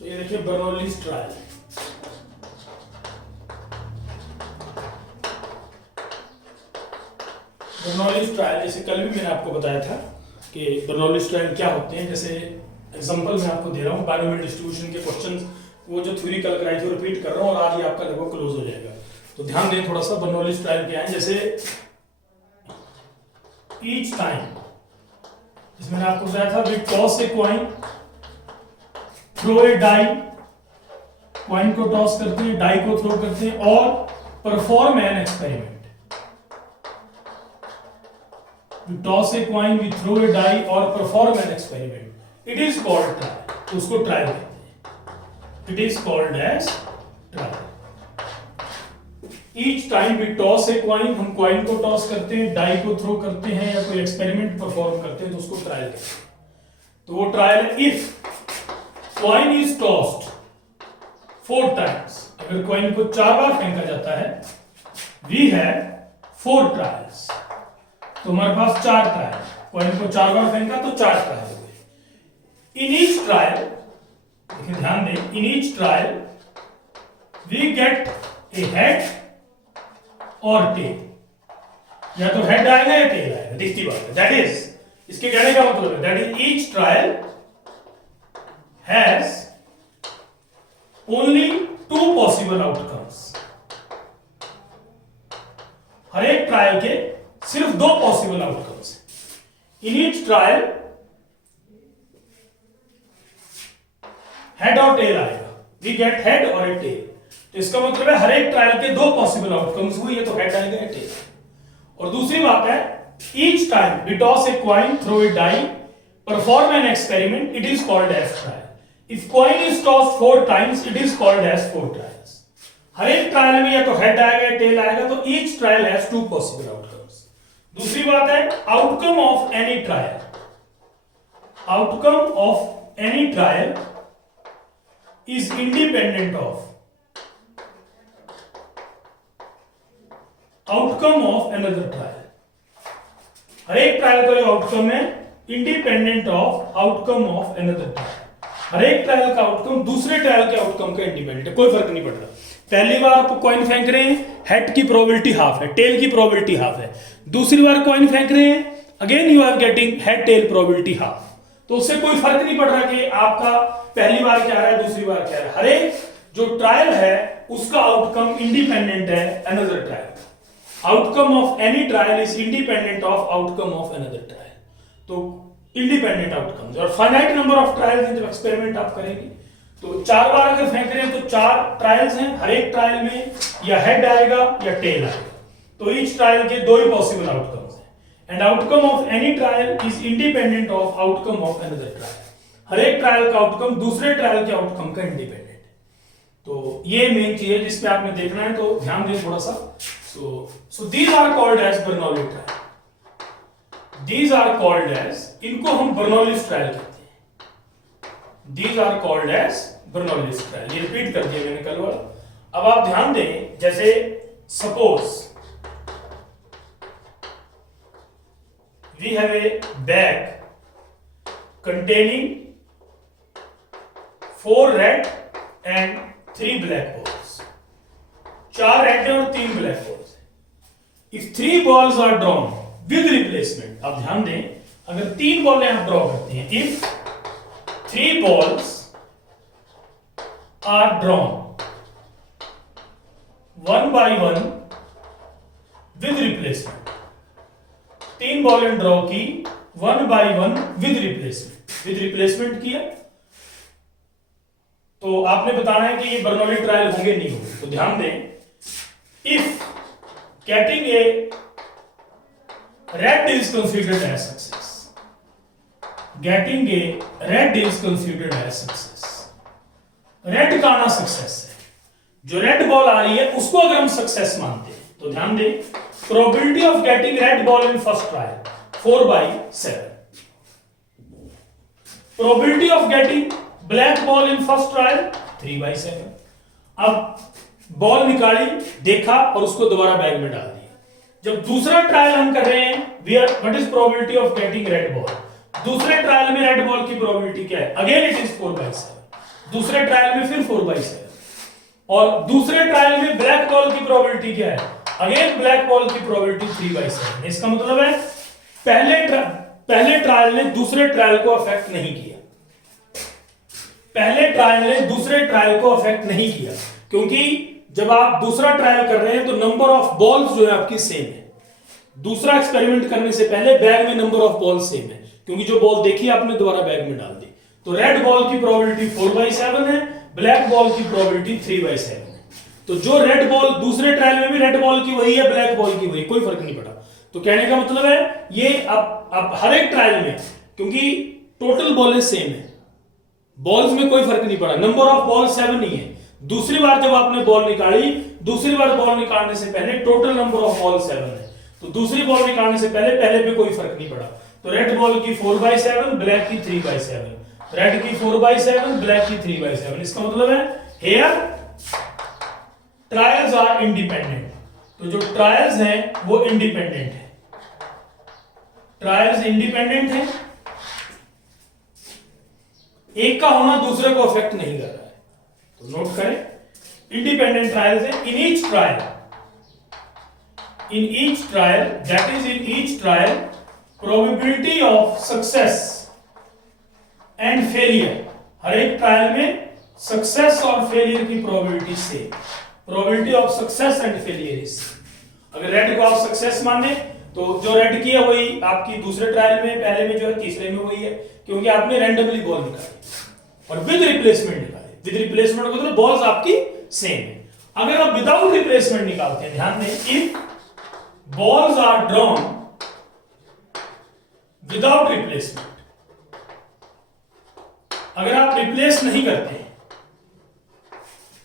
तो ये देखिए बर्नौलीज ट्रायल। बर्नौलीज ट्रायल जैसे कल भी मैंने आपको बताया था कि बर्नौलीज ट्रायल क्या होते हैं। जैसे एग्जांपल मैं आपको दे रहा हूँ, बायनोमियल डिस्ट्रीब्यूशन के क्वेश्चंस वो जो थ्योरी कल कराई थी वो रिपीट कर रहा हूँ और आज ये आपका लगभग क्लोज हो जाएगा। तो ध्यान दें थोड़ा सा, बर्नौलीज ट्रायल क्या है। जैसे ईच टाइम, इसमें मैंने आपको बताया था, we toss a coin, throw a die, coin को टॉस करते हैं, डाई को थ्रो करते हैं और perform an experiment. We toss a coin, we throw a die और perform an experiment. It is called trial, तो उसको ट्रायल कहते हैं। It is called as trial. Each time we toss a coin, हम coin को toss करते हैं, die को थ्रो करते हैं या कोई एक्सपेरिमेंट परफॉर्म करते हैं, तो उसको ट्रायल कहते हैं। तो वो ट्रायल है if coin is tossed 4 times, अगर कॉइन को 4 बार फेंका जाता है, वी हैव 4 ट्रायल्स, तो हमारे पास 4 ट्रायल। कॉइन को 4 बार फेंका तो 4 ट्रायल हो गए। इन ईच ट्रायल, देखिए ध्यान दें, in each trial we get a head और टेल, या तो हेड आएगा या टेल आएगा, दिखती बात है। दैट इज, इसके कहने का मतलब है that is each trial has only 2 possible outcomes. हर एक ट्रायल के सिर्फ 2 पॉसिबल आउटकम्स हैं। इन ईच ट्रायल हेड और टेल आएगा, वी गेट हेड और ए टेल। तो इसका मतलब है हर एक ट्रायल के 2 पॉसिबल आउटकम्स हुए, ये तो हेड आएगा या टेल। और दूसरी बात है, each time we toss a coin, throw a die, perform an experiment, it is called as trial. If coin is tossed 4 times, it is called as 4 trials. हर एक ट्रायल में या तो हेड आएगा या टेल आएगा, तो each trial has 2 possible outcomes. दूसरी बात है, outcome of any trial, outcome of any trial is independent of outcome of another trial. हर एक ट्रायल का जो आउटकम है independent of outcome of another trial. हर एक ट्रायल का आउटकम दूसरे ट्रायल के आउटकम का इंडिपेंडेंट है, कोई फर्क नहीं पड़ रहा। पहली बार आप कॉइन फेंक रहे हैं, हेड की प्रोबेबिलिटी हाफ है, टेल की प्रोबेबिलिटी हाफ है। दूसरी बार कॉइन फेंक रहे हैं, again you are getting head tail probability half. तो उससे कोई फर्क नहीं पड़ रहा कि आपका पहली बार क्या है, दूसरी बार क्या है। हर एक जो ट्रायल है उसका आउटकम इंडिपेंडेंट है another trial. Outcome of any trial is independent of outcome of another trial. तो इंडिपेंडेंट आउटकम्स और फाइनाइट नंबर ऑफ ट्रायल्स हैं। जब एक्सपेरिमेंट आप करेंगे तो 4 बार अगर फेंक रहे हैं तो 4 ट्रायल्स हैं, हर एक ट्रायल में या हेड आएगा या टेल आएगा। तो ईच ट्रायल के 2 ही पॉसिबल आउटकम्स हैं and outcome of any trial is independent of outcome of another trial. हर एक ट्रायल का आउटकम दूसरे ट्रायल के आउटकम का इंडिपेंडेंट है। तो ये मेन चीज है जिसपे आपने देखना है, तो ध्यान दें थोड़ा सा। So these are called as Bernoulli trial. These are called as, इनको हम बर्नौलीज ट्रायल कहते हैं। These are called as Bernoulli's trial. ये रिपीट कर दिया मैंने कल वाला। अब आप ध्यान दें, जैसे suppose we have a bag containing 4 red and 3 black balls. 4 red है और 3 black balls. If 3 balls are drawn with replacement, आप ध्यान दें, अगर 3 बॉलें आप ड्रॉ करते हैं, if 3 balls are drawn 1 by 1 with replacement, 3 बॉलें ड्रॉ की 1 by 1 विद रिप्लेसमेंट किया, तो आपने बताना है कि ये बर्नौली ट्रायल होंगे नहीं होंगे। तो ध्यान दें, if getting A red is considered as success. Getting a red is considered as success. Red का आना सक्सेस है। जो रेड बॉल आ रही है उसको अगर हम सक्सेस मानते हैं, तो ध्यान दें, probability of getting red ball in first trial 4/7। Probability of getting black ball in first trial 3/7। अब बॉल निकाली, देखा और उसको दोबारा बैग में डाल दिया। जब दूसरा ट्रायल हम कर रहे हैं, what is probability of getting red ball, दूसरे ट्रायल में रेड बॉल की प्रोबेबिलिटी क्या है, अगेन इट इज 4/7। दूसरे ट्रायल में फिर 4/7, और दूसरे ट्रायल में ब्लैक बॉल की प्रोबेबिलिटी क्या है, अगेन ब्लैक बॉल की प्रोबेबिलिटी 3/7। इसका मतलब है पहले ट्रायल ने दूसरे ट्रायल को अफेक्ट नहीं किया, पहले ट्रायल ने दूसरे ट्रायल को अफेक्ट नहीं किया, क्योंकि जब आप दूसरा ट्रायल कर रहे हैं तो नंबर ऑफ बॉल्स जो है आपकी सेम है। दूसरा एक्सपेरिमेंट करने से पहले बैग में नंबर ऑफ बॉल सेम है, क्योंकि जो बॉल देखी आपने दोबारा बैग में डाल दी। तो रेड बॉल की प्रोबेबिलिटी 4/7 है, ब्लैक बॉल की प्रोबेबिलिटी 3/7 है। तो जो रेड बॉल दूसरे ट्रायल में भी रेड बॉल की वही है, ब्लैक बॉल की वही, कोई फर्क नहीं पड़ा। तो कहने का मतलब है ये अब हर एक ट्रायल में, क्योंकि टोटल बॉलें सेम है, बॉल्स में कोई फर्क नहीं पड़ा, नंबर ऑफ बॉल 7 ही है। दूसरी बार जब आपने बॉल निकाली, दूसरी बार बॉल निकालने से पहले टोटल नंबर ऑफ बॉल 7 है, तो दूसरी बॉल निकालने से पहले पे कोई फर्क नहीं पड़ा। तो रेड बॉल की 4/7, ब्लैक की 3/7, रेड की 4/7, ब्लैक की 3/7। इसका मतलब है हियर ट्रायल्स आर इंडिपेंडेंट। तो जो ट्रायल्स हैं वो इंडिपेंडेंट है, ट्रायल्स इंडिपेंडेंट है, एक का होना दूसरे को अफेक्ट नहीं कर रहा है। तो नोट करें इंडिपेंडेंट ट्रायल्स है। In each trial that is in each trial probability of success and failure, हर एक ट्रायल में सक्सेस और फेलियर की प्रोबेबिलिटी से, probability of success and failure is, अगर रेड को आप सक्सेस माने तो जो रेड की है वही आपकी दूसरे ट्रायल में, पहले में जो है, तीसरे में वही है, क्योंकि आपने रैंडमली बॉल निकाली और विद रिप्लेसमेंट निकाले। विद रिप्लेसमेंट का मतलब बॉल्स आपकी सेम है। अगर आप विदाउट रिप्लेसमेंट निकालते हैं, ध्यान दें, if balls are drawn without replacement, अगर आप रिप्लेस नहीं करते हैं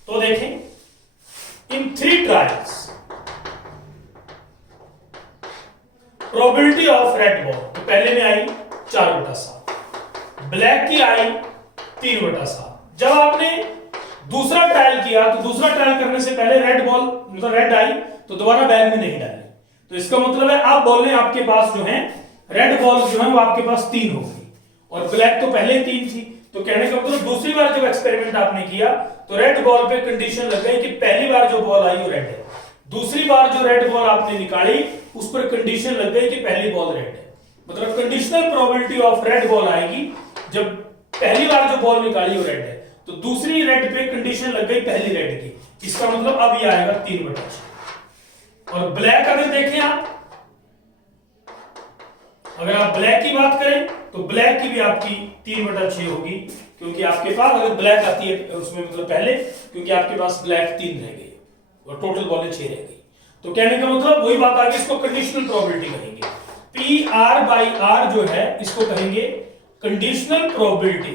तो देखें इन 3 trials probability of red ball, तो पहले में आई 4/7, ब्लैक की आई 3/7। जब आपने दूसरा ट्रायल किया तो दूसरा ट्रायल करने से पहले रेड बॉल मतलब रेड आई तो दोबारा बैग में नहीं डाली, तो इसका मतलब है आप बॉलें आपके पास जो हैं, रेड बॉल जो है वो आपके पास 3 हो गई और ब्लैक तो पहले 3 थी। तो कहने का मतलब दूसरी बार जब एक्सपेरिमेंट आपने किया तो रेड बॉल पे कंडीशन लग गई कि पहली बार जो बॉल आई वो रेड है, दूसरी बार जो रेड बॉल आपने निकाली उस पर कंडीशन लग गई कि पहली बॉल रेड है। मतलब conditional probability of red ball आएगी जब पहली बार जो बॉल निकाली वो रेड है, तो दूसरी रेड पे कंडीशन लग गई पहली रेड की। इसका मतलब अब ये आएगा 3/6। और ब्लैक अगर देखें आप, अगर आप ब्लैक की बात करें तो ब्लैक की भी आपकी 3/6 होगी, क्योंकि आपके पास अगर ब्लैक आती है उसमें मतलब पहले, क्योंकि आपके पास ब्लैक 3 रह गई और टोटल बॉलें 6 रह गई। तो कहने का मतलब वही बात आ गई, इसको कंडीशनल प्रोबेबिलिटी कहेंगे। PR/R जो है इसको कहेंगे conditional probability,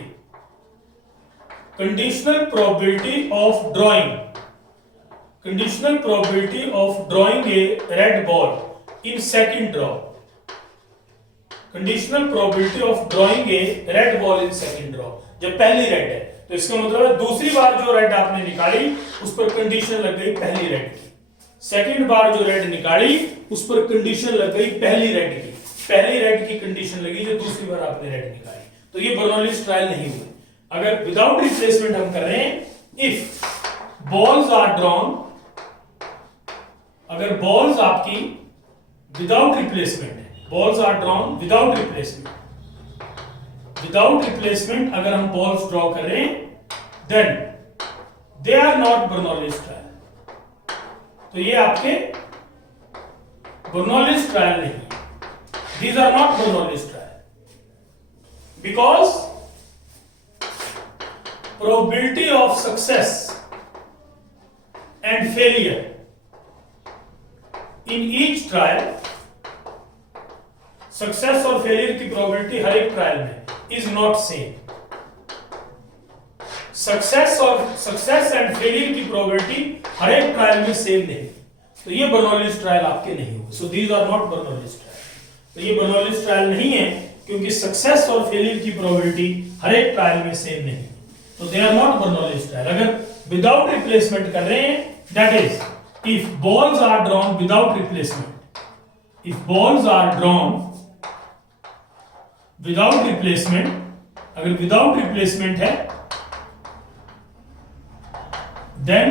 conditional probability of drawing, conditional probability of drawing a red ball in second draw, conditional probability of drawing a red ball in second draw, जब पहली रेड है तो इसका मतलब है दूसरी बार जो रेड आपने निकाली उस पर कंडीशन लग गई पहली रेड की, सेकंड बार जो रेड निकाली उस पर कंडीशन लग गई पहली रेड की, पहली रेड की कंडीशन लगी जो दूसरी बार आपने रेड निकाली। तो ये बर्नौलीज ट्रायल नहीं हुई। अगर विदाउट रिप्लेसमेंट हम कर रहे हैं, इफ बॉल्स आर ड्रॉन, अगर बॉल्स आपकी विदाउट रिप्लेसमेंट है, balls are drawn without replacement, without replacement अगर हम बॉल्स ड्रॉ कर रहे हैं, then they are not Bernoulli's trial. तो ये आपके बर्नौलीज ट्रायल नहीं है, these are not Bernoulli's trial, because probability of success and failure in each trial, success और फेलियर की प्रोबेबिलिटी हर एक ट्रायल में is not same. Success and failure की प्रोबेबिलिटी हर एक ट्रायल में सेम नहीं, तो ये बर्नौलीज ट्रायल आपके नहीं होंगे। So these are not Bernoulli's trial. तो ये बर्नौलीज ट्रायल नहीं है क्योंकि सक्सेस और फेलियर की प्रोबेबिलिटी हर एक ट्रायल में सेम नहीं, तो they are not Bernoulli's trial. अगर विदाउट रिप्लेसमेंट कर रहे हैं, that is if balls are drawn without replacement, if balls are drawn without replacement, अगर विदाउट रिप्लेसमेंट है then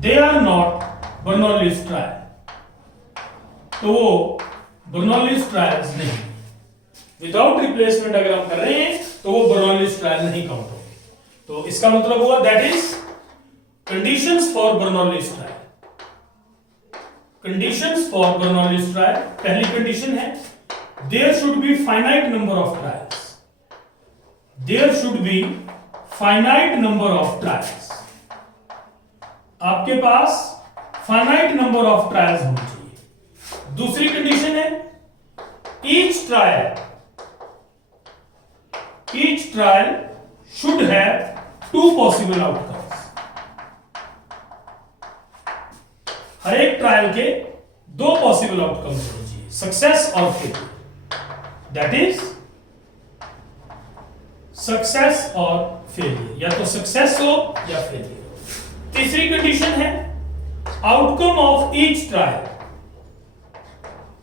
they are not Bernoulli's trial. तो वो Bernoulli's trials नहीं, without replacement अगर हम कर रहे हैं तो वो Bernoulli's trial नहीं काउंट होगी. तो इसका मतलब हुआ that is conditions for Bernoulli's trial. Conditions for Bernoulli's trial, पहली कंडीशन है there should be finite number of trials. There should be finite number of trials. आपके पास फाइनाइट नंबर ऑफ ट्रायल्स होनी चाहिए. दूसरी कंडीशन है each trial should have 2 possible outcomes. हर एक ट्रायल के 2 पॉसिबल आउटकम्स होने चाहिए, सक्सेस और फेलियर. दैट इज सक्सेस और फेलियर, या तो सक्सेस हो या फेलियर हो. तीसरी कंडीशन है outcome of each trial.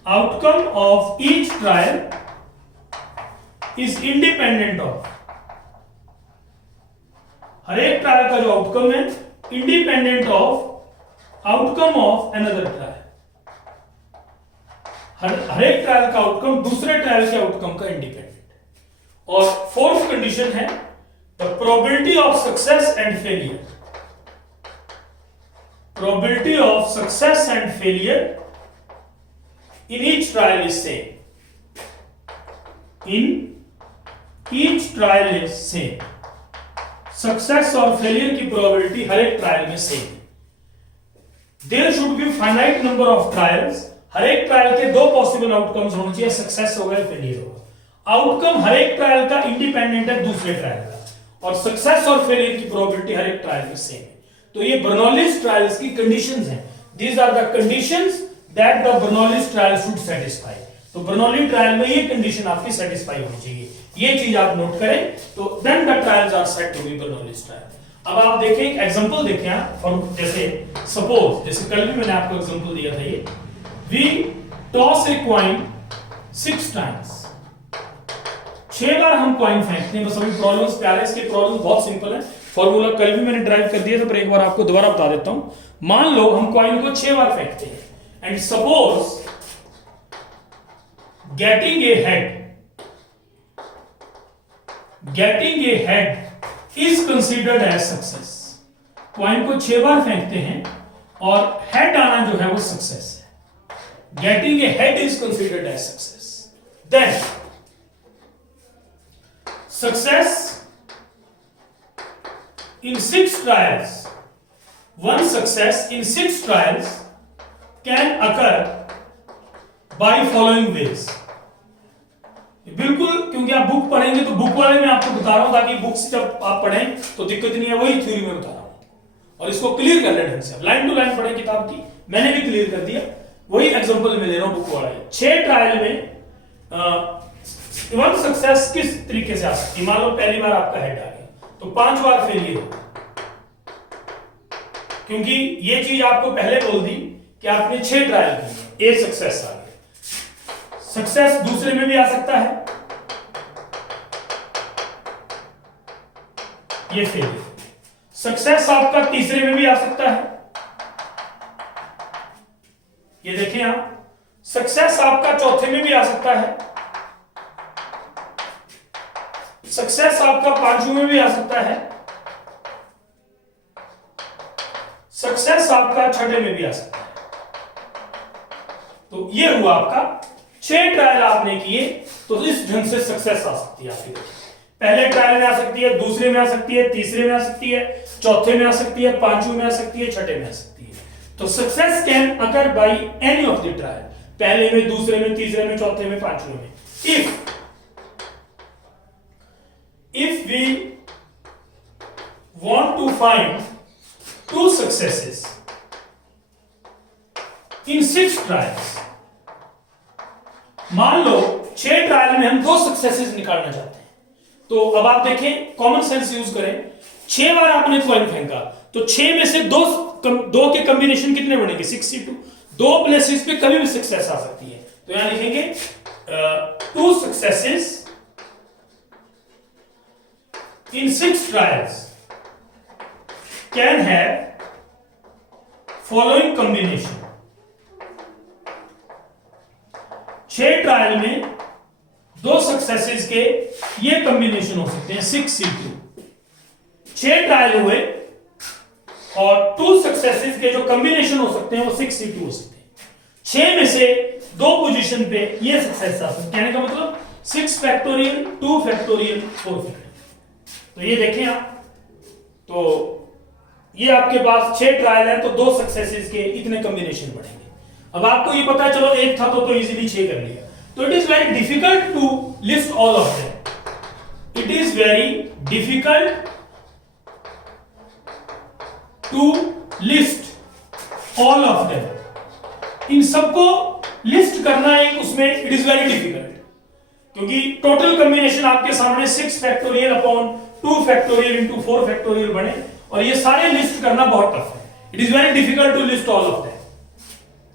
Outcome of each trial is independent of. हर एक ट्रायल का जो आउटकम है independent of outcome of another trial. हर एक ट्रायल का आउटकम दूसरे ट्रायल के आउटकम का इंडिपेंडेंट. और फोर्थ कंडीशन है the probability of success and failure. Probability of success and failure in each trial is same. In each trial is same. Success और failure की प्रोबेबिलिटी हर एक ट्रायल में सेम है. There should be finite number of trials. हर एक trial के 2 possible outcomes होने चाहिए, सक्सेस होगा या फेलियर होगा. आउटकम हर एक ट्रायल का इंडिपेंडेंट है दूसरे ट्रायल का, और सक्सेस और फेलियर की प्रोबेबिलिटी हर एक ट्रायल में सेम है. तो ये Bernoulli's ट्रायल्स की कंडीशंस हैं. These are the conditions that the Bernoulli's trial should satisfy. तो Bernoulli ट्रायल में ये कंडीशन आपकी सेटिस्फाई होनी चाहिए. ये चीज आप नोट करें. तो then the trials are said to be Bernoulli's trial. अब आप देखें एक एग्जांपल देखें. और जैसे सपोज, जैसे कल भी मैंने आपको एग्जांपल दिया था, ये we toss a coin 6 times. 6 बार हम कॉइन फेंकते हैं. बस अभी प्रॉब्लम्स प्यारे, इसके प्रॉब्लम्स बहुत सिंपल है. फॉर्मूला कल भी मैंने ड्राइव कर दिया था, पर एक बार आपको दोबारा बता देता हूं. मान लो हम कॉइन को 6 बार फेंकते हैं and suppose getting a head is considered as success. Coin को 6 बार फेंकते हैं और हेड आना जो है वो सक्सेस है. Getting a head is considered as success. Then success in 6 trials, one success in 6 trials can occur by following ways. बिल्कुल, क्योंकि आप बुक पढ़ेंगे तो बुक वाले में आपको बता रहा हूं, ताकि बुक्स जब आप पढ़ें तो दिक्कत नहीं है. वही थ्योरी में बता रहा हूं और इसको क्लियर कर ले ढंग से. लाइन टू लाइन पढ़े किताब की, मैंने भी क्लियर कर दिया. वही एग्जांपल में ले रहा हूं बुक वाला. 6 ट्रायल में वन सक्सेस किस तरीके से आ सकती है. मान लो पहली बार आपका हेड आ गया तो 5 बार फेलियर होगा, क्योंकि ये चीज आपको पहले बोल दी कि आपने 6 ट्रायल की, 1 सक्सेस आ गया. सक्सेस दूसरे में भी आ सकता है, ये फेलियर. सक्सेस आपका तीसरे में भी आ सकता है, ये देखिए आप. सक्सेस आपका चौथे में भी आ सकता है. सक्सेस आपका 5वें में भी आ सकता है. सक्सेस आपका 6ठे में भी आ सकता है. तो ये हुआ आपका 6 ट्रायल आपने किए, तो इस ढंग से सक्सेस आ सकती है आपकी. पहले ट्रायल में आ सकती है, दूसरे में आ सकती है, तीसरे में आ सकती है, चौथे में आ सकती है, 5वें में आ सकती है, 6ठे में आ सकती है. तो success can occur by any of the trial. पहले में, दूसरे में, तीसरे में, चौथे में, 5वें में. If we want to find 2 successes in 6 trials, मान लो 6 ट्रायल में हम 2 सक्सेसेस निकालना चाहते हैं. तो अब आप देखें, कॉमन सेंस यूज करें. 6 बार आपने कॉइन फेंका तो 6 में से 2 के कॉम्बिनेशन कितने बनेंगे? 62. 2 प्लेसेस पे कभी भी सक्सेस आ सकती है. तो यहां लिखेंगे 2 successes in 6 trials. Can have following combination. 6 trial में 2 सक्सेसेस के ये कॉम्बिनेशन हो सकते हैं 6C2। 6 ट्रायल हुए और 2 सक्सेसेस के जो कॉम्बिनेशन हो सकते हैं वो 6C2 हो सकते हैं। 6 में से 2 पोजीशन पे ये सक्सेस आ सकते हैं। कहने का मतलब 6 फैक्टोरियल, 2 फैक्टोरियल, 4 फैक्टोरियल। तो ये देखें आप, तो ये आपके पास 6 ट्रायल है तो 2 सक्सेसेस के इतने कॉम्बिनेशन बढ़ेंगे। अब आपको ये पता है चलो एक था तो इजीली 6 कर लिया। तो it is very difficult to list all of them. It is very difficult to list all of them. इन सबको लिस्ट करना एक उसमें इट इज वेरी डिफिकल्ट, क्योंकि टोटल कॉम्बिनेशन आपके सामने 6 factorial upon 2 factorial into 4 factorial बने और ये सारे लिस्ट करना बहुत टफ है। It is very difficult to list all of them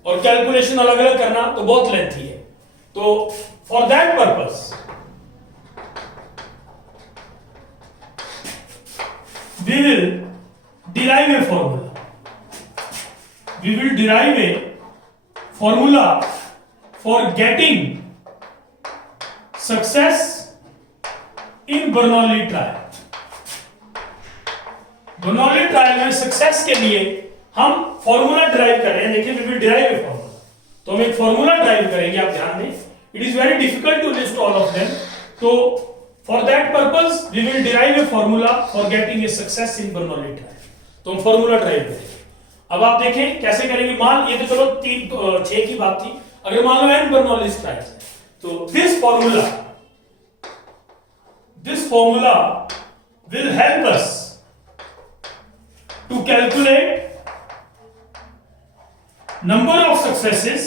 और कैलकुलेशन अलग अलग करना तो बहुत लेंथी है। तो for that purpose we will derive a formula. We will derive a formula for getting success in Bernoulli trial. Bernoulli trial में success के लिए हम फॉर्मूला ड्राइव कर रहे हैं। देखिए we will drive a formula, तो हम एक फॉर्मूला ड्राइव करेंगे। आप ध्यान दें, it is very difficult to list all of them. तो for that purpose we will derive a formula for getting a success in Bernoulli trial. तो हम फॉर्मूला ड्राइव करेंगे। अब आप देखें कैसे करेंगे। मान ये तो चलो 6 की बात थी, अगर मान लो n बर्नौली ट्रायल्स है तो this formula will help us to calculate number of successes.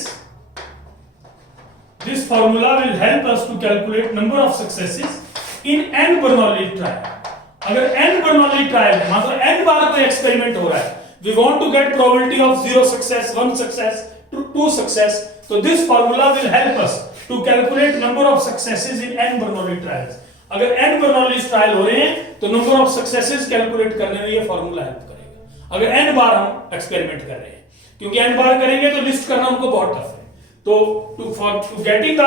This formula will help us to calculate number of successes in n Bernoulli trial. अगर n Bernoulli trial है, मतलब n बार कोई experiment हो रहा है, we want to get probability of 0 success, 1 success, 2 success. So this formula will help us to calculate number of successes in n Bernoulli trials. अगर n Bernoulli trial हो रहे हैं तो number of successes कैलकुलेट करने में ये formula help करेगा। अगर n बार हम एक्सपेरिमेंट कर रहे हैं, क्योंकि n बार करेंगे तो लिस्ट करना उनको बहुत टफ है। तो to getting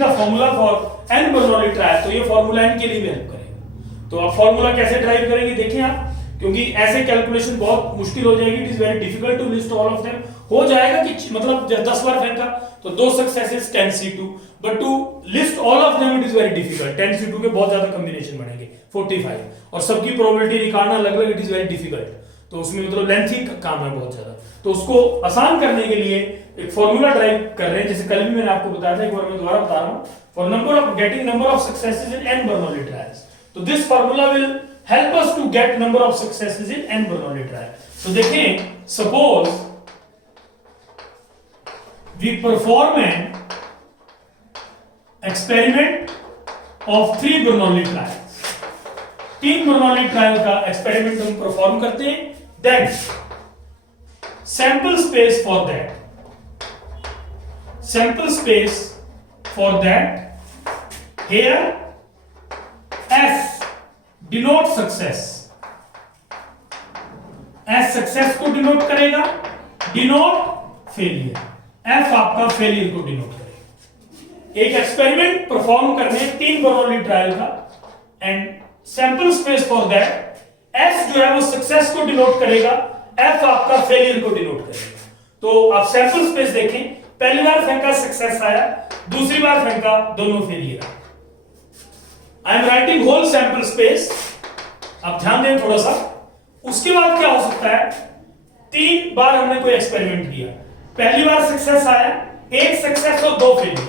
the formula for n Bernoulli trial, तो ये फॉर्मूला n के लिए भी हेल्प करेगा। तो अब फॉर्मूला कैसे ड्राइव करेंगे देखिए आप, क्योंकि ऐसे कैलकुलेशन बहुत मुश्किल हो जाएगी। It is very difficult to list all of them. हो जाएगा कि मतलब 10 बार फेंका तो 2 successes 10C2, but to list all of them it is very difficult. 10C2 के बहुत ज्यादा कॉम्बिनेशन बनेंगे 45 और सबकी प्रोबेबिलिटी निकालना अलग अलग, इट इज वेरी डिफिकल्ट। तो उसमें मतलब लेंथी काम है बहुत ज्यादा। तो उसको आसान करने के लिए एक फॉर्मूला ड्राइव कर रहे हैं, जैसे कल भी मैंने आपको बताया था, एक बार मैं दोबारा बता रहा हूं। For number of successes in n Bernoulli trials, तो this formula will help us to get number of successes in n Bernoulli trial। तो देखें, suppose we perform an experiment of 3 Bernoulli trials। 3 Bernoulli trial का experiment हम perform करते हैं। Then sample space for that here S denote success। S success को denote करेगा, denote failure, F आपका failure को डिनोट करेगा। एक एक्सपेरिमेंट परफॉर्म करने 3 Bernoulli ट्रायल का and sample space for that S जो है वो सक्सेस को डिनोट करेगा, F आपका फेलियर को डिनोट करेगा। तो आप सैंपल स्पेस देखें, पहली बार फेंका सक्सेस आया, दूसरी बार फेंका दोनों failure. I am writing whole sample space, आप ध्यान दें थोड़ा सा। उसके बाद क्या हो सकता है, 3 बार हमने कोई एक्सपेरिमेंट किया, पहली बार सक्सेस आया, 1 सक्सेस और 2 फेलियर।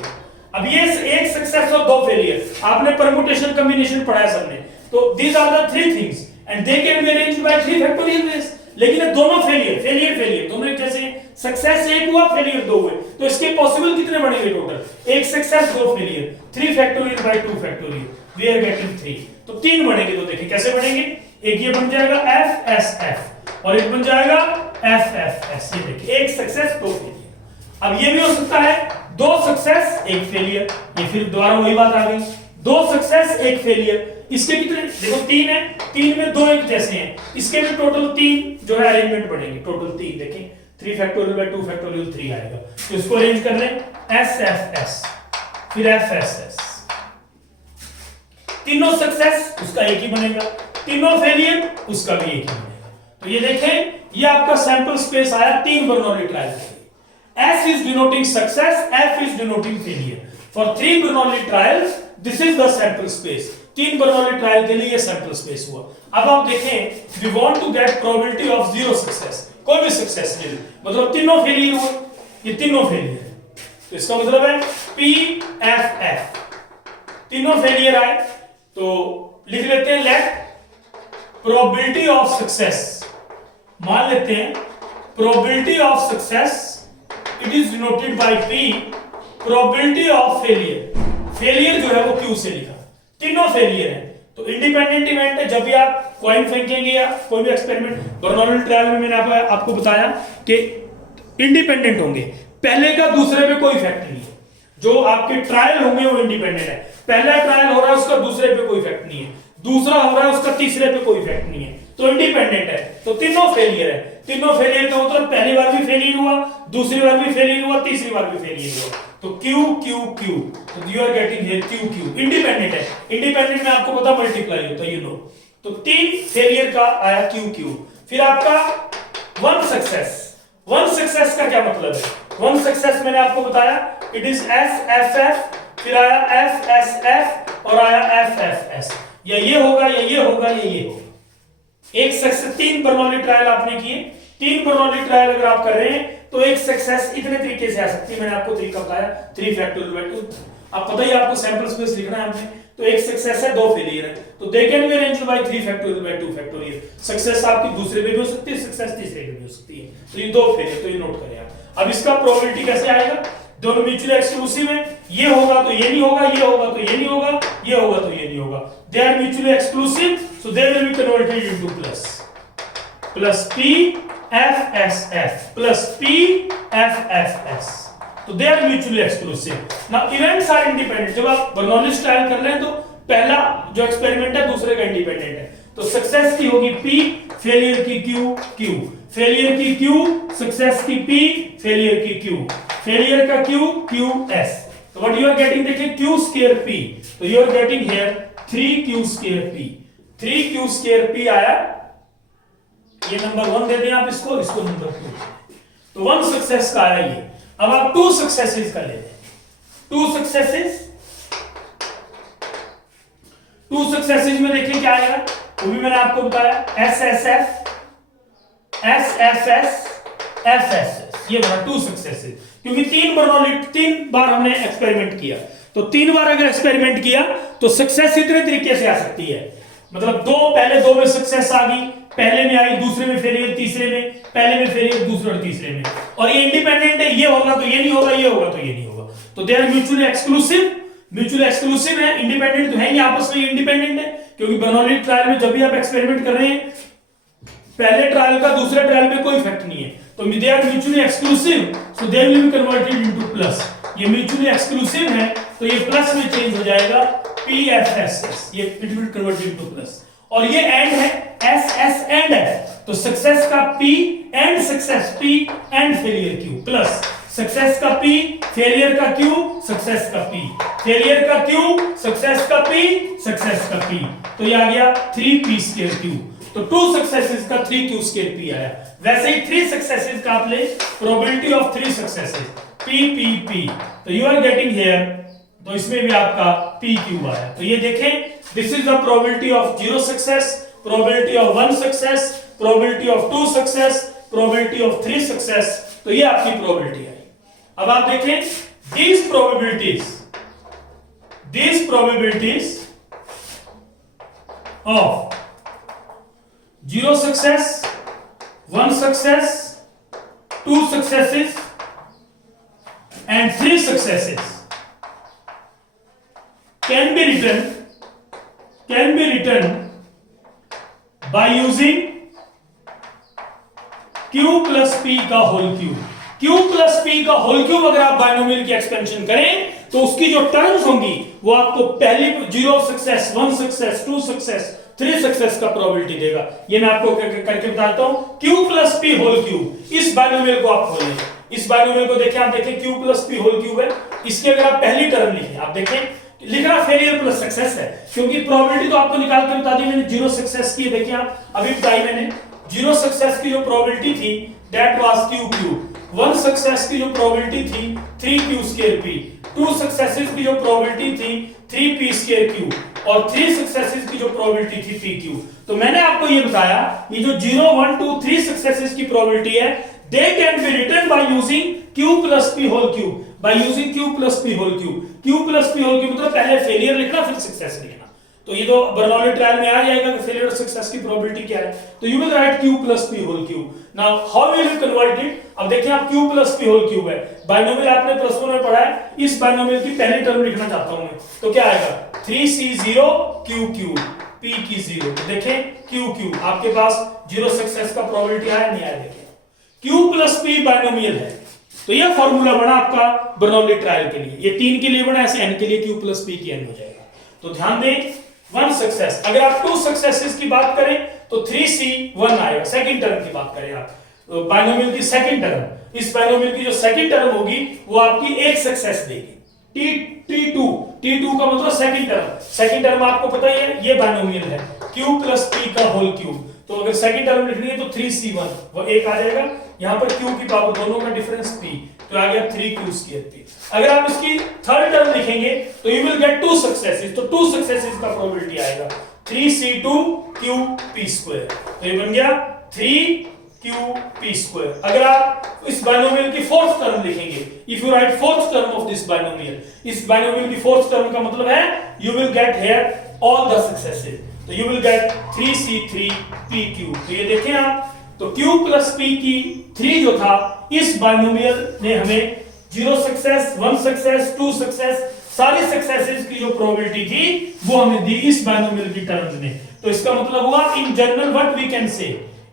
अब ये 1 सक्सेस और 2 फेलियर, आपने परमुटेशन कॉम्बिनेशन पढ़ा है सबने। तो these are the 3 things and they can be arranged by 3 factorial ways. लेकिन ये दोनों फेलियर दोनों एक जैसे, सक्सेस 1 हुआ, फेलियर 2 हुए, तो इसके पॉसिबल कितने बनेंगे total? 1 success 2 failure, 3 factorial by 2 factorial, we are getting 3। तो 3 बनेंगे। तो देखिए कैसे बनेंगे, एक ये बन जाएगा F S F और एक बन जाएगा F F S। ये देखिए 1 सक्सेस 2 फेलियर। अब ये भी हो सकता है 2 सक्सेस 1 फेलियर, ये फिर दोबारा वही बात आ गई, दो सक्सेस एक फेलियर। इसके कितने देखो 3 है, 3 में 2 एक जैसे हैं, इसके में टोटल 3 जो है अरेंजमेंट बनेंगे, टोटल 3 देखें 3 फैक्टोरियल बाय 2 फैक्टोरियल 3 आएगा। तो इसको अरेंज कर लें एस एफ एस फिर एफ एस एस। तीनों सक्सेस उसका एक ही बनेगा, तीनों फेलियर उसका भी एक ही बनेगा। तो ये देखें ये आपका सैंपल स्पेस आया 3 बर्नौली ट्रायल के लिए। S is denoting success, F is denoting failure. For 3 Bernoulli trials this is the sample space. 3 Bernoulli trial के लिए ये सैंपल स्पेस हुआ। अब आप देखें we want to get probability of 0 success, कोई भी सक्सेस नहीं, मतलब तीनों फेलियर हुए, ये तीनों फेलियर है। तो इसका मतलब है पी एफ एफ तीनों फेलियर आए। तो लिख लेते हैं लेट प्रोबेबिलिटी ऑफ सक्सेस, मान लेते हैं probability of success it is denoted by P, probability of failure, failure जो है वो क्यू से लिखा, तीनों फेलियर है। तो इंडिपेंडेंट इवेंट है, जब भी आप कॉइन फेंकेंगे या कोई भी एक्सपेरिमेंट, बर्नौली ट्रायल में मैंने आपको बताया कि इंडिपेंडेंट होंगे, पहले का दूसरे पे कोई इफेक्ट नहीं है। जो आपके ट्रायल होंगे वो इंडिपेंडेंट है, पहला ट्रायल हो रहा है उसका दूसरे पे कोई इफेक्ट नहीं है, दूसरा हो रहा है उसका तीसरे पे कोई इफेक्ट नहीं है, तो इंडिपेंडेंट है। तो तीनों फेलियर है, तीनों फेलियर का मतलब पहली बार भी फेलियर हुआ, दूसरी बार भी फेलियर हुआ, तीसरी बार भी फेलियर हुआ। तो क्यू क्यू क्यू, तो you are getting here Q Q, independent है। इंडिपेंडेंट में आपको पता मल्टीप्लाई होता है, यू नो। तो 3 फेलियर का आया क्यू क्यू। फिर आपका 1 सक्सेस, 1 सक्सेस का क्या मतलब है? 1 सक्सेस मैंने आपको बताया it is S F F, फिर आया एफ एस एफ और आया एफ एफ एस। या ये होगा या ये होगा या ये होगा। एक सक्सेस, 3 बर्नौली ट्रायल आपने किए, 3 बर्नौली ट्रायल अगर आप कर रहे हैं तो एक सक्सेस इतने तरीके से आ सकती है। मैंने आपको तरीका बताया 3 फैक्टोरियल बाय 2। अब पता ही आपको सैंपल स्पेस लिखना है आपने, तो एक सक्सेस है 2 फेलियर है, तो दे can be arranged by 3 factorial by 2 factorial. Success आपकी दूसरे पे भी हो सकती है, सक्सेस तीसरे पे भी हो सकती है। तो ये 2 फेलियर, तो ये नोट करें आप। अब इसका प्रोबेबिलिटी कैसे आएगा? दोनों म्यूचुअली एक्सक्लूसिव है, ये होगा तो ये नहीं होगा, ये होगा तो ये नहीं होगा, ये होगा तो ये नहीं होगा। They are mutually exclusive, so they will be converted into plus plus P F S F plus P F F S. तो they are mutually exclusive. Now events are independent. जब आप बर्नौली ट्रायल कर रहे हैं तो पहला जो experiment है दूसरे का इंडिपेंडेंट है। तो सक्सेस की होगी पी, फेलियर की क्यू क्यू, फेलियर की क्यू, सक्सेस की पी, फेलियर की क्यू, फेलियर का क्यू क्यू एस। तो व्हाट यू आर गेटिंग, देखिए क्यू स्क्वायर पी, तो you are getting here 3q square P, 3q square P आया। ये नंबर 1 दे दें आप इसको, इसको नंबर 2। तो 1 सक्सेस का आया ये। अब आप 2 सक्सेसेस का ले लें, 2 सक्सेसेस, 2 सक्सेसेस में देखिए क्या आएगा, वो भी मैंने आपको बताया S S F, S F S, F S S, ये बना 2 सक्सेसेस। क्योंकि 3 बार हमने एक्सपेरिमेंट किया, तो 3 बार अगर एक्सपेरिमेंट किया तो सक्सेस इतने तरीके से आ सकती है। मतलब पहले 2 में सक्सेस आ गई, पहले में आई, दूसरे में फेलियर, तीसरे में, पहले में फेलियर, दूसरे और तीसरे में। और ये इंडिपेंडेंट है, ये होगा तो ये नहीं होगा, ये होगा तो ये नहीं होगा। तो they are mutually exclusive, mutually exclusive है, इंडिपेंडेंट तो है ही, आपस में इंडिपेंडेंट है। क्योंकि बर्नौली ट्रायल में जब भी आप एक्सपेरिमेंट कर रहे हैं, पहले ट्रायल का दूसरे ट्रायल पे कोई इफेक्ट नहीं है, तो they are mutually exclusive, so they will be converted into plus. ये म्यूचुअली एक्सक्लूसिव है तो ये प्लस में चेंज हो जाएगा पी एफ एस एस, ये it will convert into plus. और ये एंड है, एस एस एंड है, तो सक्सेस का P and success P and failure Q, plus success का पी, फेलियर का क्यू, सक्सेस का पी, फेलियर का क्यू, सक्सेस का पी, सक्सेस का पी। तो ये आ गया 3p स्क्वायर क्यू। तो 2 सक्सेसेस का 3q स्क्वायर p आया। वैसे ही 3 सक्सेसेस का आप ले, probability of 3 successes p p p, तो यू आर गेटिंग हियर, तो इसमें भी आपका p q आया। तो ये देखें, this is the probability of 0 success, probability of 1 success, probability of 2 success, probability of 3 success. तो ये आपकी प्रोबेबिलिटी आई। अब आप देखें these probabilities of 0 success, 1 success, 2 successes and 3 successes can be written by using q plus p का whole cube. q plus p का whole cube अगर आप बायनोमियल की एक्सपेंशन करें तो उसकी जो टर्म्स होंगी वो आपको पहली 0 सक्सेस, 1 सक्सेस, 2 सक्सेस, 3 सक्सेस का प्रोबेबिलिटी देगा। ये मैं आपको करके बताता हूं। q plus P whole cube, इस बाइनोमियल को आप खोलें, इस बाइनोमियल को देखें, आप देखें q plus P whole cube है, इसकी अगर आप पहली टर्म लिखें, आप देखें लिखना फेलियर प्लस सक्सेस है, क्योंकि प्रोबेबिलिटी तो आपको निकाल के बता दी मैंने 0 सक्सेस की। देखिए आप अभी बताई मैंने 0 सक्सेस की जो प्रोबेबिलिटी थी that was q cube, 1 success की जो प्रोबेबिलिटी थी 3q स्क्वायर p, 2 सक्सेसेस की जो प्रोबेबिलिटी थी 3p स्क्वायर q, और 3 सक्सेसेस की जो प्रोबेबिलिटी थी 3q। तो मैंने आपको ये बताया ये जो 0 1 2 3 सक्सेसेस की प्रोबेबिलिटी है they can be written by using q plus p whole cube, by using q plus p whole cube, q plus p whole cube मतलब पहले फेलियर लिखना फिर सक्सेस लिखना। तो ये तो बर्नौली ट्रायल में आ जाएगा कि फेलियर और सक्सेस की प्रोबेबिलिटी क्या है। तो you will write q plus p whole cube। Now how will you convert it? अब देखिए आप q plus p whole cube है, बाइनोमियल आपने प्लस 1 में पढ़ा है, इस बाइनोमियल की पहली टर्म लिखना चाहता हूं मैं, तो क्या आएगा 3c0 q क्यूब p की 0। तो देखें q क्यूब आपके पास 0 सक्सेस का प्रोबेबिलिटी आया नहीं आया? देखिए q प्लस p बाइनोमियल है, तो यह फॉर्मूला बना आपका बर्नौली ट्रायल के लिए, ये 3 के लिए बना, ऐसे n के लिए q प्लस p की n हो जाएगा। तो ध्यान दें 1 सक्सेस, अगर आप 2 सक्सेसेस की बात करें तो 3c1 आएगा। सेकंड टर्म की बात करें आप बाइनोमियल की सेकंड टर्म, इस बाइनोमियल की जो सेकंड टर्म होगी वो आपकी एक सक्सेस देगी। t2 का मतलब सेकंड टर्म, सेकंड टर्म आपको पता ही है ये बाइनोमियल है q प्लस p का होल क्यूब। तो अगर सेकंड टर्म लिखनी है तो 3c1 वो एक आ जाएगा, यहां पर q की पावर दोनों का डिफरेंस p, तो आ गया 3q स्क्वायर p। अगर आप इसकी थर्ड टर्म लिखेंगे तो यू विल गेट 2 सक्सेसेस, तो 2 सक्सेसेस का प्रोबेबिलिटी आएगा 3c2qp स्क्वायर, तो ये बन गया 3qp स्क्वायर। अगर आप इस बाइनोमियल की फोर्थ टर्म लिखेंगे, if you right fourth term of this binomial, इस बाइनोमियल की फोर्थ टर्म का मतलब है you will get here all the successes, तो यू विल गेट 3c3pq। तो ये देखें आप, तो q प्लस p की 3 जो था इस बाइनोमियल ने हमें 0 सक्सेस, 1 सक्सेस, 2 सक्सेस, सारी सक्सेसेस की जो प्रोबेबिलिटी थी वो हमें दी इस बाइनोमियल की टर्म्स ने। तो इसका मतलब हुआ in general what we can say,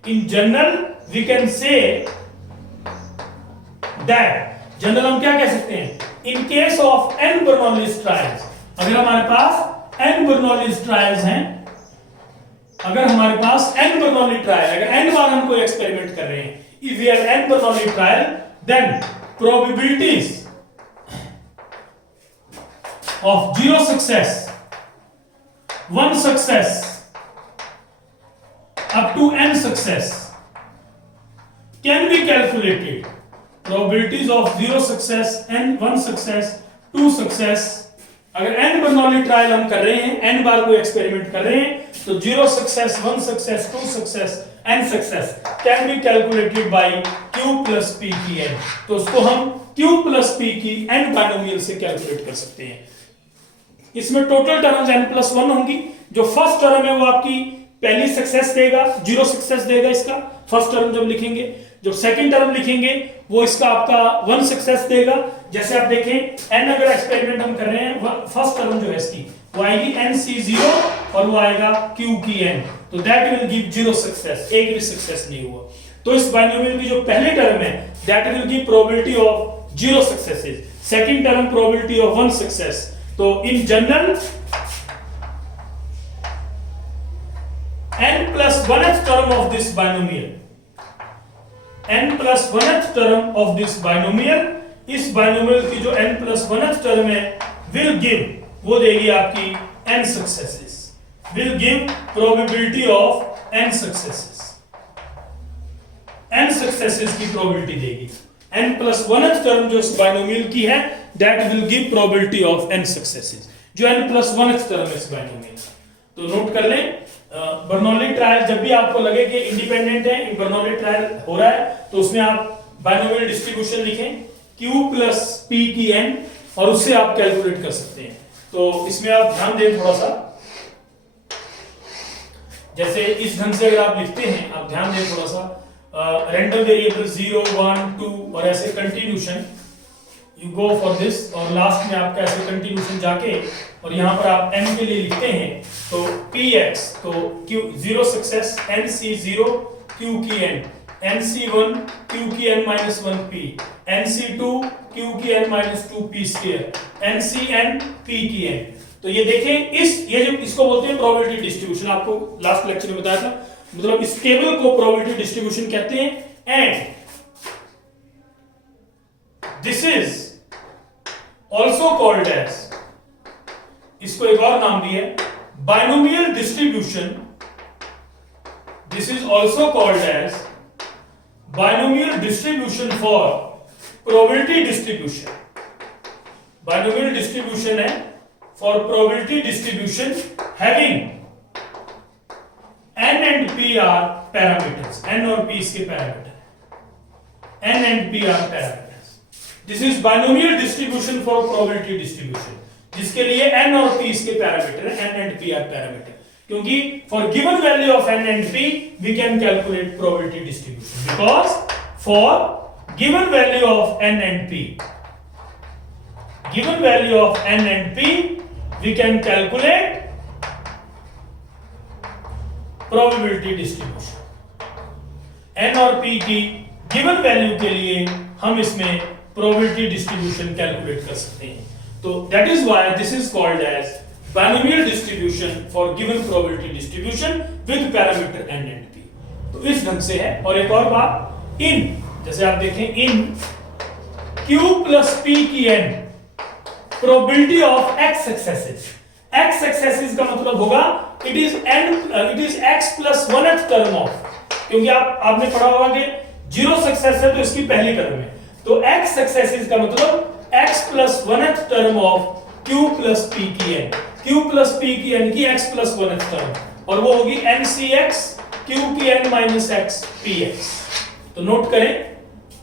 in general we can say that, general हम क्या कह सकते हैं, in case of n Bernoulli's trials, अगर हमारे पास n बर्नौलीज ट्रायल्स हैं, अगर हमारे पास n बर्नौली ट्रायल, अगर n बार हम कोई एक्सपेरिमेंट कर रहे हैं, if we have n Bernoulli trial, then probabilities of 0 success, 1 success up to n success can be calculated. Probabilities of 0 success, n 1 success, 2 success, अगर n बर्नौली ट्रायल हम कर रहे हैं, n बार कोई एक्सपेरिमेंट कर रहे हैं, तो 0 success, 1 success, 2 success, n success can be calculated by q plus p की n। तो उसको हम q प्लस p की n बाइनोमियल से कैलकुलेट कर सकते हैं। इसमें टोटल टर्म्स n प्लस 1 होंगी। जो फर्स्ट टर्म है वो आपकी पहली सक्सेस देगा, 0 सक्सेस देगा इसका फर्स्ट टर्म जब लिखेंगे। जो सेकंड टर्म लिखेंगे वो इसका आपका 1 सक्सेस देगा। जैसे आप देखें n अगर एक्सपेरिमेंट हम कर रहे हैं, फर्स्ट टर्म जो है इसकी वो आएगी nc0 और वो आएगा q की n, तो दैट विल गिव 0 सक्सेस, एक भी सक्सेस नहीं हुआ। तो इस बाइनोमियल की जो पहली टर्म है that will give probability of 0 successes, second term probability of 1 success. तो in general n plus 1th term of this binomial, n plus 1th term of this binomial, इस बाइनोमियल की जो n plus 1th term है will give, वो देगी आपकी n successes, will give probability of n successes, n successes की probability देगी। n plus 1th term जो इस बाइनोमियल की है that will give probability of n successes, जो n plus 1th term है इस बाइनोमियल का। तो नोट कर लें, बर्नौली ट्रायल जब भी आपको लगे कि इंडिपेंडेंट है, बर्नौली ट्रायल हो रहा है, तो उसमें आप बाइनोमियल डिस्ट्रीब्यूशन लिखें q प्लस p की n और उससे आप कैलकुलेट कर सकते हैं। तो इसमें आप ध्यान दें थोड़ा सा, जैसे इस ढंग से अगर आप लिखते हैं, आप ध्यान दें थोड़ा सा, रैंडम वेरिएबल 0 1 2 और ऐसे continuation you go for this, और लास्ट में आपका ऐसे कंटिन्यूशन जाके और यहां पर आप n के लिए लिखते हैं तो px, तो q 0 सक्सेस nc0 q की n, NC1 Q की n minus 1 P, NC2 Q की n minus 2 P square, NCn P की n। तो ये देखें ये जो इसको बोलते हैं प्रोबेबिलिटी डिस्ट्रीब्यूशन, आपको लास्ट लेक्चर में बताया था, मतलब इस टेबल को प्रोबेबिलिटी डिस्ट्रीब्यूशन कहते हैं। And this is also called as, इसको एक और नाम भी है binomial distribution. This is also called as binomial distribution for probability distribution। binomial distribution है for probability distribution having n and p are parameters, n और p इसके parameter, n and p are parameters। this is binomial distribution for probability distribution, जिसके लिए n और p इसके parameter है, n and p are parameter, क्योंकि for given value of n and p we can calculate probability distribution, because for given value of n and p, given value of n and p we can calculate probability distribution। n और p की given value के लिए हम इसमें probability distribution calculate कर सकते हैं। तो that is why this is called as binomial distribution for given probability distribution with parameter n and p। तो इस ढंग से है। और एक और बात, इन जैसे आप देखें इन q plus p की n probability of x successes, x successes का मतलब होगा it is x plus 1th term of, क्योंकि आपने पढ़ा होगा कि 0 सक्सेस है तो इसकी पहली टर्म है, तो x successes का मतलब x plus 1th term of q plus p की n, q plus p की n की x plus 1th टर्म, और वो होगी ncx q की n minus x px। तो नोट करें,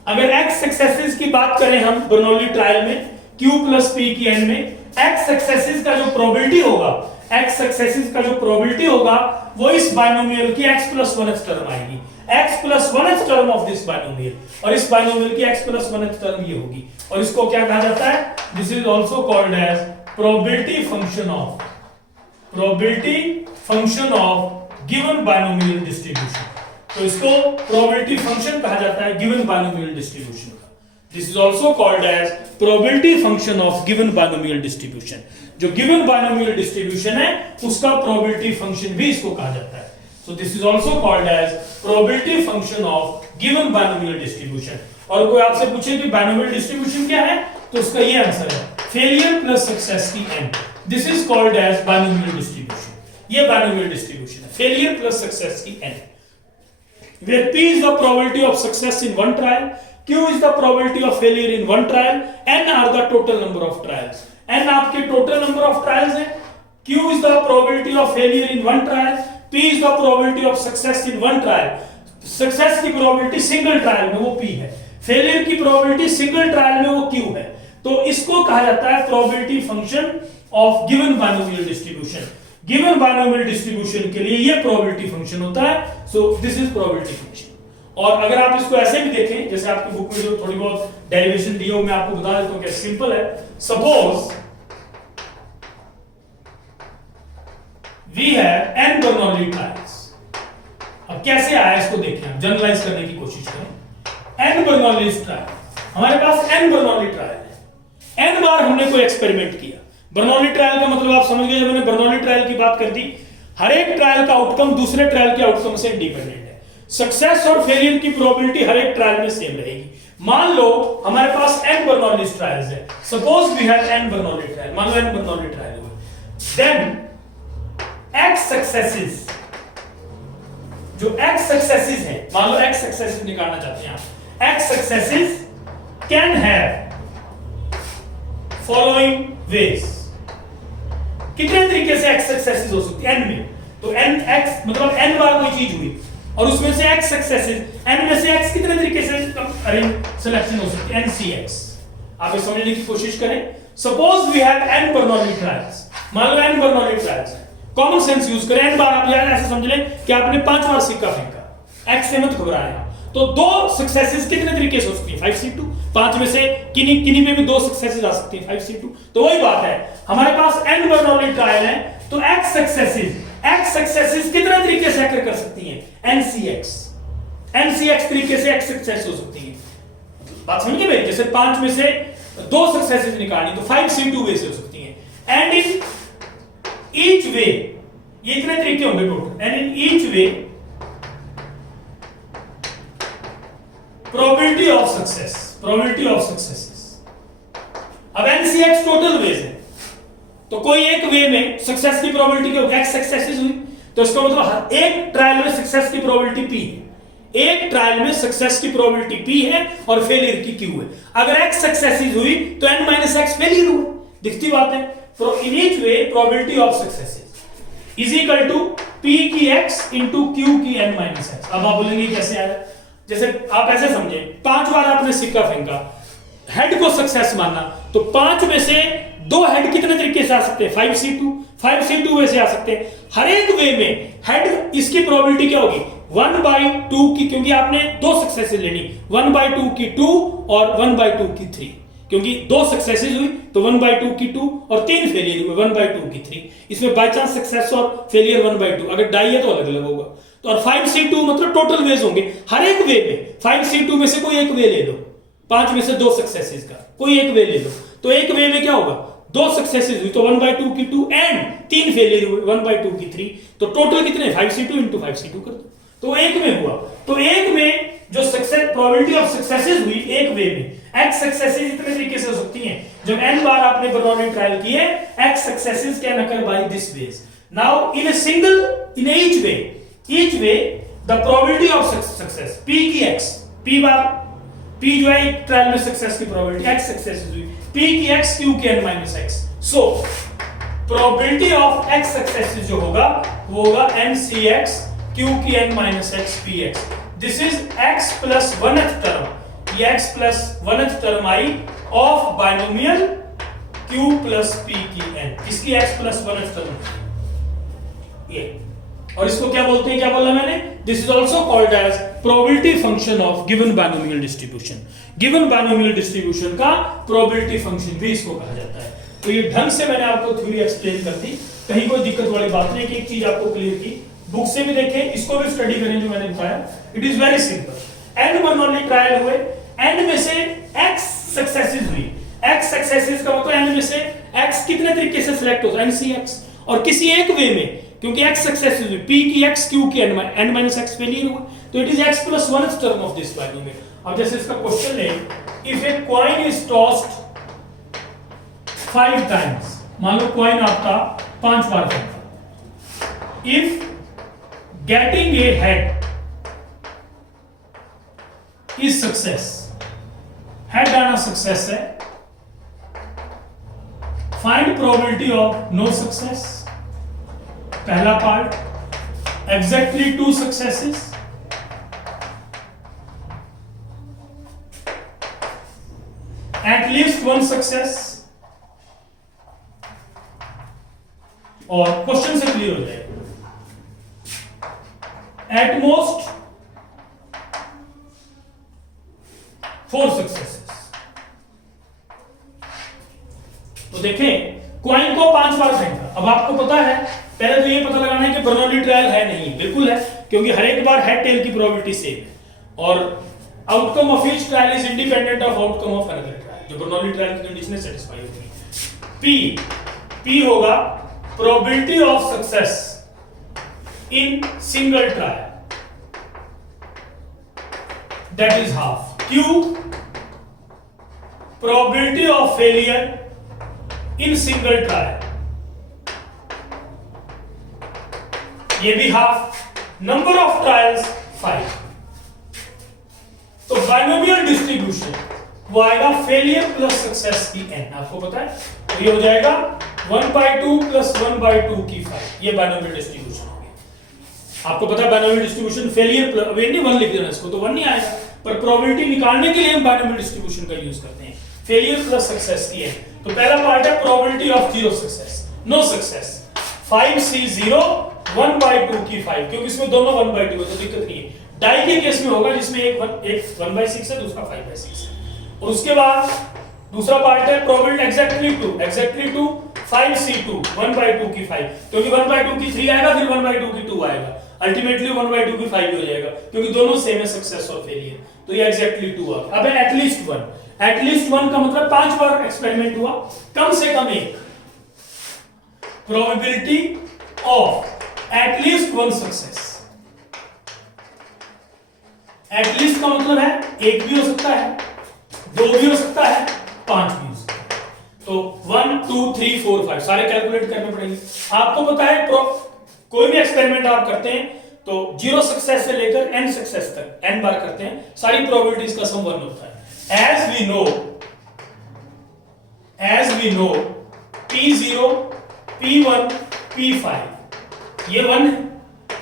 अगर x सक्सेसेस की बात करें हम बर्नौली ट्रायल में q plus p की n में, x सक्सेसेस का जो प्रोबेबिलिटी होगा, x सक्सेसेस का जो प्रोबेबिलिटी होगा वो इस बाइनोमियल की x plus 1th टर्म आएगी, x plus 1th term of this binomial, और इस बाइनोमियल की x plus 1th टर्म ये होगी, और इसको क्या कहा जाता है, this is also called as probability function of given binomial distribution। तो इसको probability function कहा जाता है given binomial distribution का। This is also called as probability function of given binomial distribution। जो given binomial distribution है उसका probability function भी इसको कहा जाता है। So this is also called as probability function of given binomial distribution। और कोई आपसे पूछे कि binomial distribution क्या है, तो उसका ये आंसर है फेलियर प्लस सक्सेस की n। This is called as binomial distribution. ये बाइनोमियल डिस्ट्रीब्यूशन है, फेलियर प्लस सक्सेस की n, where p is the probability of success in one trial, q is the probability of failure in one trial, n are the total number of trials। n आपके total number of trials हैं, q is the probability of failure in one trial, p is the probability of success in one trial। Success की probability single trial में वो p है, failure की probability single trial में वो q है। तो इसको कहा जाता है probability function of given binomial distribution. Given binomial distribution के लिए ये प्रोबेबिलिटी फंक्शन होता है। So this is probability function. और अगर आप इसको ऐसे भी देखें, जैसे आपकी बुक में जो थोड़ी बहुत डेरिवेशन दी हो, मैं आपको बता देता हूं कि सिंपल है। Suppose we have n Bernoulli trials. अब कैसे आया इसको देखें, हम जनरलाइज करने की कोशिश करें। n बर्नौली ट्रायल, हमारे पास n बर्नौली ट्रायल है, n बार हमने कोई एक्सपेरिमेंट किया। बर्नौली ट्रायल का मतलब आप समझ गए, जब मैंने बर्नौली ट्रायल की बात कर दी, हर एक ट्रायल का आउटकम दूसरे ट्रायल के आउटकम से इंडिपेंडेंट है। सक्सेस और फेलियर की प्रोबेबिलिटी हर एक ट्रायल में सेम रहेगी। मान लो हमारे पास n बर्नौली ट्रायल्स है, suppose we have n Bernoulli trial, मान लो n बर्नौली ट्रायल हुए, देन x सक्सेसेस, जो x सक्सेसेस है, मान लो x सक्सेसेस निकालना चाहते हैं आप, x successes can have following veg. कितने तरीके से x सक्सेसेस हो सकती है n में, तो n x मतलब n बार कोई चीज हुई और उसमें से x सक्सेसेस, n में से x कितने तरीके से अरेंज सिलेक्शन हो सकती है, ncx। आप ये समझने की कोशिश करें। Suppose we have n Bernoulli trials, मान लो n बर्नौली ट्रायल्स है, कॉमन सेंस यूज करें। n बार आप यार ऐसे समझ लें कि आपने 5 बार सिक्का फेंका, x से मत घबराएं, तो दो सक्सेसेस कितने तरीके से हो सकती है, 5c2। 5 में से किन्हीं पे भी 2 सक्सेसेस आ सकती है, 5c2। तो वही बात है, हमारे पास n बर्नौली ट्रायल है, तो x सक्सेसेस कितने तरीके से अकर कर सकती हैं, ncx। NCX तरीके से X सक्सेस हो सकती है। बात समझिए मेरी, जैसे 5 में से 2 सक्सेसेस निकालनी तो 5C2 वे से हो सकती हैं। एंड इन ईच वे, ये इतने तरीके होंगे total. And in each way probability of successes. अब NCX टोटल वेज है, तो कोई एक वे में सक्सेस की प्रोबेबिलिटी क्या होगी? X सक्सेसेस हुई, तो इसका मतलब हर एक ट्रायल में सक्सेस की प्रोबेबिलिटी P है। एक ट्रायल में सक्सेस की प्रोबेबिलिटी P है और फेलियर की Q है। अगर X सक्सेसेस हुई तो N-X फेलियर हुआ। दिखती बात है। तो in each way probability of successes is equal to P की X इंटू Q की N-X। अब आप बोलेंगे कैसे आया? जैसे आप ऐसे समझे, 5 बार आपने सिक्का फेंका, हेड को सक्सेस माना, तो 5 में से 2 हेड कितने तरीके से आ सकते हैं? 5C2 वे से आ सकते हैं। हर एक वे में हेड इसकी प्रोबेबिलिटी क्या होगी? 1/2 की, क्योंकि आपने 2 सक्सेसेस लेनी, 1/2 की 2 और 1/2 की 3, क्योंकि 2 सक्सेसेस हुई तो 1/2 की 2 और 3 फेलियर हुए 1/2 की 3। इसमें बाय चांस सक्सेस और फेलियर 1/2, अगर डाई है तो अलग अलग होगा। तो और 5C2 मतलब टोटल वेज होंगे हर एक वे में। 5C2 में से कोई एक वे ले लो, 5 में से 2 सक्सेसेस का कोई एक वे ले लो, तो एक वे में क्या होगा? 2 सक्सेसेस हुई तो 1/2 की 2 एंड 3 फेलियर हुए 1/2 की 3, तो टोटल कितने? 5C2 इंटू 5C2 कर दो, तो एक में हुआ। तो एक में जो सक्सेस प्रोबेबिलिटी ऑफ सक्सेसेस हुई एक वे में, X सक्सेसेस इतने तरीके से हो सकती हैं। जब N बार आपने बर्नौली ट्रायल किए, X successes can occur by this ways. Now in each way the probability of success P की X, P बार, P जो है एक ट्रायल में सक्सेस की प्रोबेबिलिटी, X सक्सेस हुई, P की X Q की N-X। So probability of X success जो होगा वो होगा NCX Q की N-X PX। This is X plus 1th term, ये X plus 1th term I of binomial Q plus P की N, इसकी X प्लस 1th टर्म ये। और इसको क्या बोलते हैं? क्या बोला मैंने? This is also called as probability function of given binomial distribution. Given binomial distribution का प्रोबेबिलिटी फंक्शन भी इसको कहा जाता है। तो ये ढंग से मैंने आपको थ्योरी एक्सप्लेन कर दी, कहीं कोई दिक्कत वाली बात नहीं। कि एक चीज आपको क्लियर की, बुक से भी देखें, इसको भी स्टडी करें जो मैंने बताया। It is very simple. N Bernoulli trial हुए, N में से X सक्सेसेस हुई। X सक्सेसेस का मतलब N में से X कितने तरीके से सिलेक्ट होता है? NCX। और किसी एक वे में, क्योंकि X सक्सेसेस हुई, P की X Q की N-X फेलियर हुआ, तो it is X plus 1th term of this binomial. अब जैसे इसका क्वेश्चन है, if a coin is tossed 5 times, मान लो कॉइन आपका 5 बार फेंका, if getting a head is success, head आना सक्सेस है, find probability of no success. पहला part, exactly 2 successes, at least 1 success, और क्वेश्चन से क्लियर हो जाएगा, एट मोस्ट 4 सक्सेसेस। तो देखें, क्वाइन को 5 बार फेंका। अब आपको पता है, पहले तो ये पता लगाना है कि बर्नौली ट्रायल है नहीं, बिल्कुल है, क्योंकि हर एक बार हेड टेल की प्रोबेबिलिटी सेम है और outcome of each trial is independent of outcome of another trial. जो बर्नौली ट्रायल की कंडीशन है सेटिस्फाई होगी। P होगा probability of success in single trial, that is half. Q probability of failure in single trial, ये भी half. Number of trials 5। तो binomial distribution वो आएगा फेलियर प्लस सक्सेस की n, आपको पता है, तो ये हो जाएगा 1/2 प्लस 1/2 की 5। ये बाइनोमियल डिस्ट्रीब्यूशन हो गया। आपको पता है बाइनोमियल डिस्ट्रीब्यूशन फेलियर प्लस, अब नहीं 1 लिख देना इसको, तो 1 नहीं आएगा, पर प्रोबेबिलिटी निकालने के लिए हम बाइनोमियल डिस्ट्रीब्यूशन का यूज करते हैं, फेलियर प्लस सक्सेस की n। तो पहला पार्ट है probability of 0 success, no success, 5C0 1/2 की 5, क्योंकि इसमें दोनों 1/2 है तो दिक्कत नहीं है। डाई के केस में होगा जिसमें एक 1/6 है, दूसरा 5/6 है। और उसके बाद दूसरा पार्ट है प्रोबेबिलिटी एग्जैक्टली 2 5C2 1/2 की 5, क्योंकि 1/2 की 3 आएगा, फिर 1/2 की 2 आएगा। अल्टीमेटली 1/2 की 5 हो जाएगा, क्योंकि दोनों सेम है सक्सेस और फेलियर। तो ये एग्जैक्टली 2 आ गया। अब एटलीस्ट 1, एटलीस्ट 1 का मतलब 5 बार एक्सपेरिमेंट हुआ, कम से कम एक। Probability of at least 1 success, at least का मतलब है एक भी हो सकता है, 2 भी हो सकता है, 5 भी हो सकता है। तो 1 2 3 4 5 सारे कैलकुलेट करने पड़ेंगे। आपको पता है कोई भी एक्सपेरिमेंट आप करते हैं तो 0 सक्सेस से लेकर n सक्सेस तक n बार करते हैं, सारी प्रोबेबिलिटीज का सम 1 होता है। As we know P0 P1 P5 ये 1 है,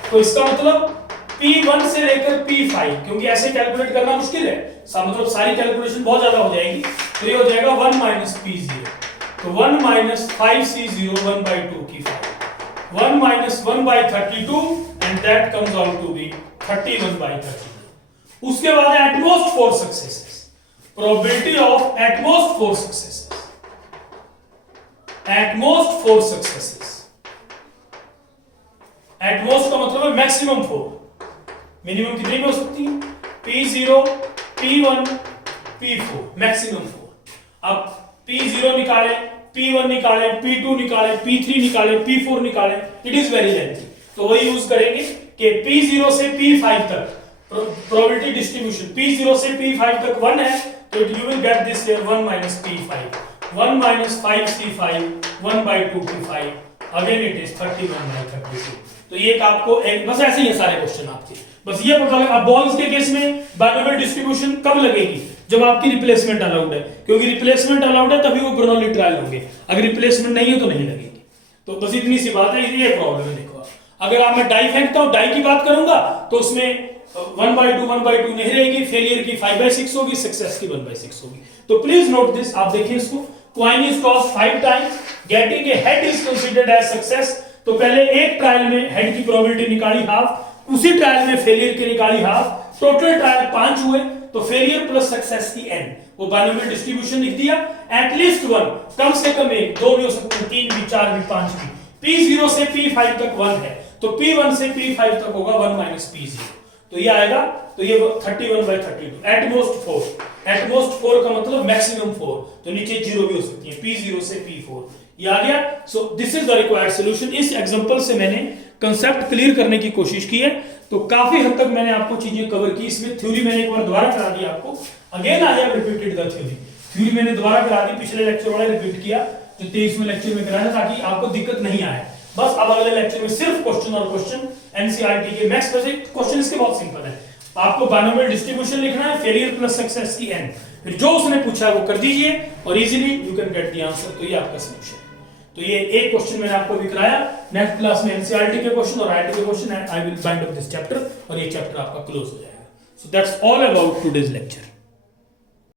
तो इसका मतलब P1 से लेकर P5, क्योंकि ऐसे कैलकुलेट करना मुश्किल है, मतलब सारी कैलकुलेशन बहुत ज्यादा हो जाएगी, तो ये हो जाएगा 1 माइनस P0, तो 1 माइनस 5C0 1/2 की 5, 1 minus 1/32 and that comes out to be 31/32। उसके बाद at most 4 successes, probability of at most 4 successes, at most 4 successes, at most का मतलब है मैक्सिमम 4, मिनिमम कितनी भी हो सकती है, P0 P1 P4 मैक्सिमम 4। अब P0 निकाले, P1 निकाले, P2 निकाले, P3 निकाले, P4 निकाले, इट इज वेरी लेंथी, तो वही यूज करेंगे कि P0 से P5 तक प्रोबेबिलिटी डिस्ट्रीब्यूशन, P0 से P5 तक 1 है, तो you will get this here 1 minus P5, 1 minus 5C5 1/2 P5, again it is 31/32। तो ये आपको एक बस ऐसे ही है सारे क्वेश्चन आपके, बस ये पता लगा। अब बॉल्स के केस में बाइनोमियल डिस्ट्रीब्यूशन कब लगेगी, जब आपकी रिप्लेसमेंट अलाउड है, क्योंकि रिप्लेसमेंट अलाउड है तभी वो बर्नौली ट्रायल होंगे, अगर रिप्लेसमेंट नहीं है तो नहीं लगेगी। तो बस इतनी सी बात है, ये प्रॉब्लम है। देखो अगर आप मैं डाई फेंकता हूं, डाई की बात करूंगा तो उसमें 1/2 नहीं रहेगी, फेलियर की 5/6 होगी, सक्सेस की 1/6 होगी। तो प्लीज नोट दिस, आप देखिए इसको, coin is tossed 5 times, getting a head is considered as success. तो पहले एक ट्रायल में हेड की प्रोबेबिलिटी निकाली हाफ, उसी ट्रायल में फेलियर की निकाली हाफ, टोटल ट्रायल 5 हुए, तो फेलियर प्लस सक्सेस की n, वो बाइनोमियल डिस्ट्रीब्यूशन लिख दिया। एटलीस्ट 1, कम से कम एक, 2 भी हो सकते हैं, 3 भी, 4 भी, 5 भी। P0 से P5 तक 1 है, तो P1 से P5 तक होगा 1 माइनस P0, तो ये आएगा, तो ये 31/32। एटमोस्ट 4, एटमोस्ट 4 का मतलब मैक्सिमम 4, तो नीचे 0 भी हो सकती है, P0 से P4 ये आ गया। So this is the required solution. इस एग्जांपल से मैंने कंसेप्ट क्लियर करने की कोशिश की है, तो काफी हद तक मैंने आपको चीजें कवर की। इसमें थ्योरी मैंने एक बार दोबारा करा दी आपको, again I have repeated the theory मैंने दोबारा करा दी, पिछले लेक्चर वाला रिपीट किया जो 23वें लेक्चर में कराया, ताकि आपको दिक्कत नहीं आए। बस अब अगले लेक्चर में सिर्फ क्वेश्चन और क्वेश्चन, एनसीईआरटी के मैथ्स पे क्वेश्चन इसके बहुत सिंपल है, आपको बाइनोमियल डिस्ट्रीब्यूशन लिखना है, फेलियर प्लस सक्सेस की n, फिर जो उसने पूछा है वो कर दीजिए और easily you can get the answer. तो ये आपका सॉल्यूशन। तो ये एक क्वेश्चन मैंने आपको भी कराया, नेक्स्ट क्लास में एनसीईआरटी के क्वेश्चन और आईआईटी के question, I will bind up this chapter और ये चैप्टर आपका क्लोज हो जाएगा। So that's all about today's lecture.